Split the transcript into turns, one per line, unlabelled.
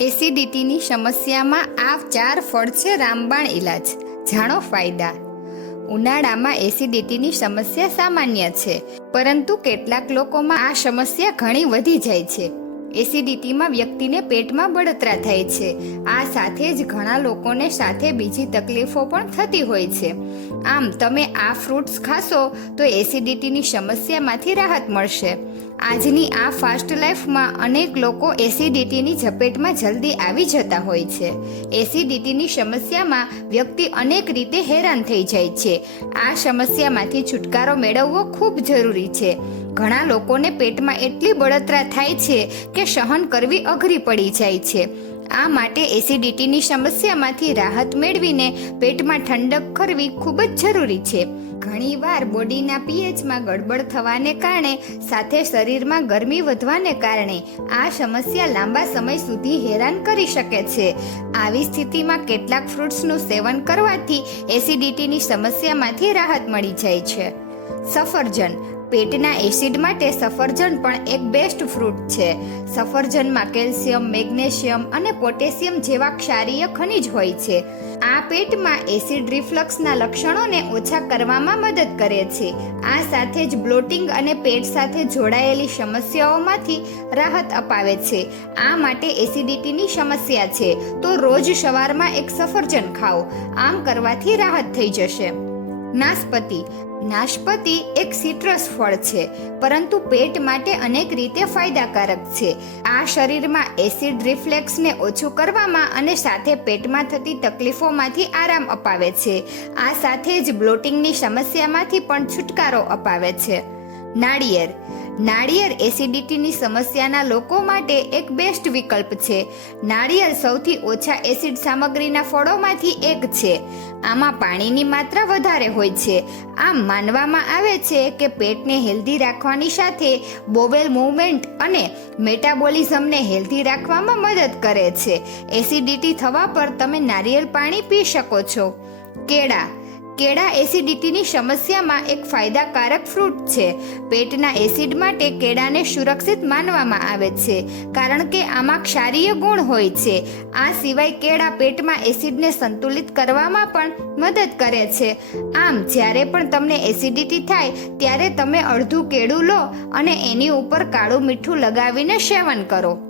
એસિડિટીની સમસ્યામાં આ ચાર ફળ છે રામબાણ ઇલાજ જાણો ફાયદા. ઉનાળામાં એસિડિટીની સમસ્યા સામાન્ય છે, પરંતુ કેટલાક લોકોમાં આ સમસ્યા ઘણી વધી જાય છે. એસિડિટીમાં વ્યક્તિને પેટમાં બળતરા થાય છે. આ સાથે જ ઘણા લોકોને સાથે બીજી તકલીફો પણ થતી હોય છે. આમ, તમે આ ફ્રૂટ્સ ખાશો તો એસિડિટીની સમસ્યામાંથી રાહત મળશે. આજની આ ફાસ્ટ લાઈફમાં અનેક લોકો એસિડિટીની ઝપેટમાં જલ્દી આવી જતા હોય છે. એસિડિટીની સમસ્યામાં વ્યક્તિ અનેક રીતે હેરાન થઈ જાય છે. આ સમસ્યામાંથી છુટકારો મેળવવો ખૂબ જરૂરી છે. ઘણા લોકોને પેટમાં એટલી બળતરા થાય છે કે સહન કરવી અઘરી પડી જાય છે. આ માટે એસિડિટીની સમસ્યામાંથી રાહત મેળવીને પેટમાં ઠંડક કરવી ખૂબ જ જરૂરી છે. ઘણીવાર બોડીના પીએચમાં ગડબડ થવાને કારણે, સાથે શરીરમાં ગરમી વધવાને કારણે આ સમસ્યા લાંબા સમય સુધી હેરાન કરી શકે છે. આવી સ્થિતિમાં કેટલાક ફ્રૂટ્સનું સેવન કરવાથી એસિડિટીની સમસ્યામાંથી રાહત મળી જાય છે. સફરજન પેટના એસિડ માટે સફરજન પણ એક બેસ્ટ ફ્રૂટ છે. સફરજનમાં કેલ્શિયમ, મેગ્નેશિયમ અને પોટેશિયમ જેવા ક્ષારીય ખનિજ હોય છે. આ પેટમાં એસિડ રિફ્લક્સના લક્ષણોને ઓછા કરવામાં મદદ કરે છે. આ સાથે જ બ્લોટિંગ અને પેટ સાથે જોડાયેલી સમસ્યાઓમાંથી રાહત અપાવે છે. આ માટે એસિડિટીની સમસ્યા છે. તો રોજ સવારમાં એક સફરજન ખાઓ. આમ કરવાથી રાહત થઈ જશે. નાશપતિ. નાશપતિ એક સિટ્રસ ફળ છે, પરંતુ પેટ માટે અનેક રીતે ફાયદાકારક છે. આ શરીરમાં એસિડ રિફ્લેક્સને ઓછું કરવામાં અને સાથે પેટમાં થતી તકલીફોમાંથી આરામ અપાવે છે. આ સાથે જ બ્લોટિંગની સમસ્યામાંથી પણ છુટકારો અપાવે છે. નાળિયેર. નાળિયેર એસિડિટીની સમસ્યાના લોકો માટે એક બેસ્ટ વિકલ્પ છે. નાળિયેર સૌથી ઓછા એસિડ સામગ્રીના ફળોમાંથી એક છે. આમાં પાણીની માત્રા વધારે હોય છે. આમ માનવામાં આવે છે કે પેટને હેલ્ધી રાખવાની સાથે બોવેલ મૂવમેન્ટ અને મેટાબોલિઝમને હેલ્ધી રાખવામાં મદદ કરે છે. એસિડિટી થવા પર તમે નારિયેળ પાણી પી શકો છો. કેળા કેળા એસિડિટીની સમસ્યામાં એક ફાયદાકારક ફ્રૂટ છે. પેટના એસિડ માટે કેળાને સુરક્ષિત માનવામાં આવે છે, કારણ કે આમાં ક્ષારીય ગુણ હોય છે. આ સિવાય કેળા પેટમાં એસિડને સંતુલિત કરવામાં પણ મદદ કરે છે. આમ, જ્યારે પણ તમને એસિડિટી થાય, ત્યારે તમે અડધું કેળું લો અને એની ઉપર કાળું મીઠું લગાવીને સેવન કરો.